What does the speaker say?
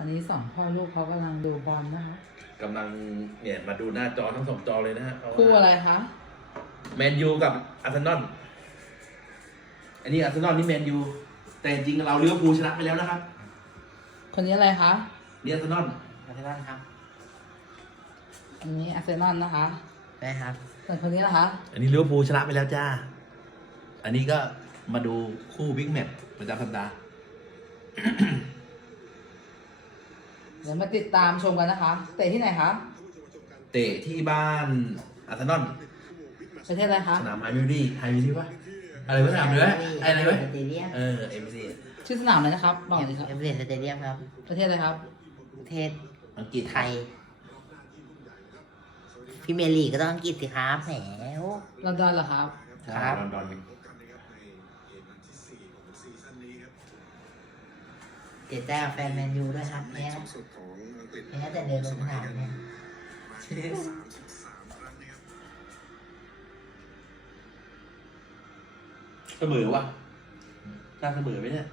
อันนี้สองพ่อลูกเขากำลังดูบอลนะคะกำลังเนี่ยมาดูหน้าจอทั้งสองจอเลยนะฮะคู่อะไรคะแมนยูกับอาร์เซนอลอันนี้อาร์เซนอลนี่แมนยูแต่จริงเราเลี้ยวปูชนะไปแล้วนะครับคนนี้อะไรคะเนี่ยอาร์เซนอลอาร์เซนอลครับอันนี้อาร์เซนอลนะคะใช่ครับส่วนคนนี้นะคะอันนี้เลี้ยวปูชนะไปแล้วจ้าอันนี้ก็มาดูคู่บิ๊กแมตช์ประจำสัปดาห์ี๋ยวมาติดตามชมกันนะคะ เตะที่ไหนคะเตะที่บ้านอัร์เซนอลประเทศอะไรคะสนามไฮมิลลี่ไฮมิลลี่ปะอะไรสนามเนื้ออะไรวะเออเอ็มซีชื่อสนามอะไรนะครับบอกเลยครับเอ็มซีสเตเดียมครับ ประเทศอะไรครับ ประเทศ อังกฤษไทยพิเมลีก็ต้องอังกฤษสิครับ แหมลอนดอนเหรอครับ ครับลอนดอนเจ็ดแจ้มแฟนแมนยูด้วยครับแม่น่าจะเดินลงน้ำเนีเสมอวะน่าเสมอไหมเนี่ย